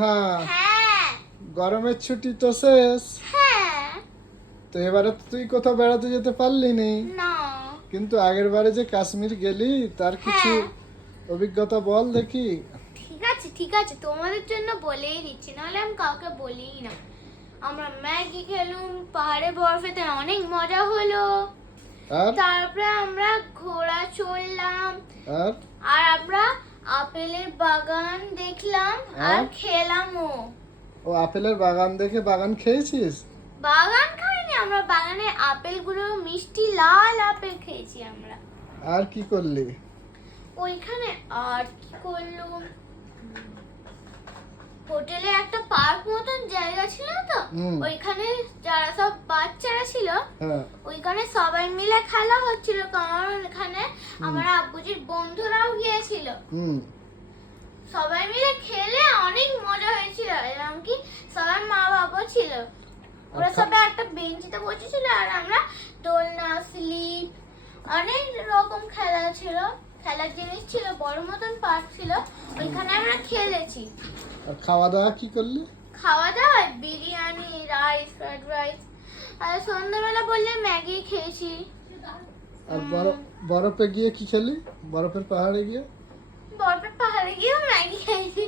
হ্যাঁ, হ্যাঁ গরমের ছুটি তো শেষ। হ্যাঁ তো এবারে তো তুই কোথাও বেড়াতে যেতে পারলি নি, না কিন্তু আগের বারে যে কাশ্মীর গেলি তার কিছু হ্যাঁ অভিজ্ঞতা বল দেখি। ঠিক আছে তোমাদের জন্য বলেই দিচ্ছি, নাহলে আমি কাউকে বলিই না। আমরা ম্যাগি খেলুম, পাহাড়ে বরফেতে অনেক মজা হলো। আর তারপরে আমরা ঘোড়া চড়লাম, আর আর আমরা আপেলের বাগান দেখলাম আর আর? খেলামও। ও আপেলের বাগান দেখে বাগান খেয়েছিস? বাগান খাইনি আমরা, বাগানের আপেলগুলো মিষ্টি লাল আপেল খেয়েছি আমরা। আর কি করলি? ওইখানে আর কি করলাম, হোটেলে একটা পার্ক মতন জায়গা ছিল তো, হুম। ওইখানে যারা সব বাচ্চারা ছিল হ্যাঁ। ওইখানে সবাই মিলে খেলা হচ্ছিল, কারণ ওখানে আমার আব্বুজির বন্ধুরাও গিয়েছিল। হুম। সবাই মিলে খেলে অনেক মজা হয়েছিল, এমনকি সবার মা বাবা ছিল। ওরা আচ্ছা। সবাই একটা বেঞ্চিতে বসেছিল, আর আমরা দোলনা, স্লিপ, অনেক রকম খেলা ছিল, খেলার জিনিস ছিল, বড় মতন পার্ক ছিল, ওইখানে আমরা খেলেছি। আর খাওয়া দাওয়া কি করলি? খাওয়া দাওয়া বিরিয়ানি, রাইস, ফ্রাইড রাইস, আর সন্ধ্যাবেলা বললে ম্যাগি খেয়েছি। আর বরফে গিয়ে কি খেলি? বরফের পাহাড়ে গিয়ে বরফের পাহাড়ে গিয়েও ম্যাগি খেয়েছি।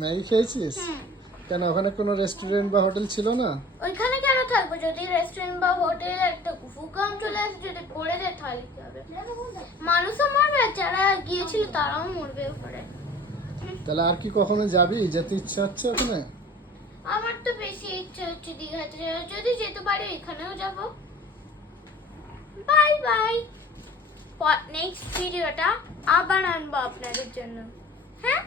ম্যাগি খেয়েছিস? হুম। কেন ওখানে কোনো রেস্টুরেন্ট বা হোটেল ছিল না? ওইখানে কেন থাকবো? যদি রেস্টুরেন্ট বা হোটেল একটা ভূকম্প চলে আসে, যদি পড়ে যায় তাহলে কি হবে? মানুষও মরবে, আর যারা গিয়েছিল তারাও মরবে ওপরে। তাহলে আর কি কখনো যাবি? যেতে ইচ্ছা হচ্ছে ওখানে? আমার তো বেশি ইচ্ছে হচ্ছে দীঘাতে যাওয়ার, যদি যেতে পারি এখানেও যাব। Bye bye. নেক্সট ভিডিওটা আবার আনবো আপনাদের জন্য। হ্যাঁ।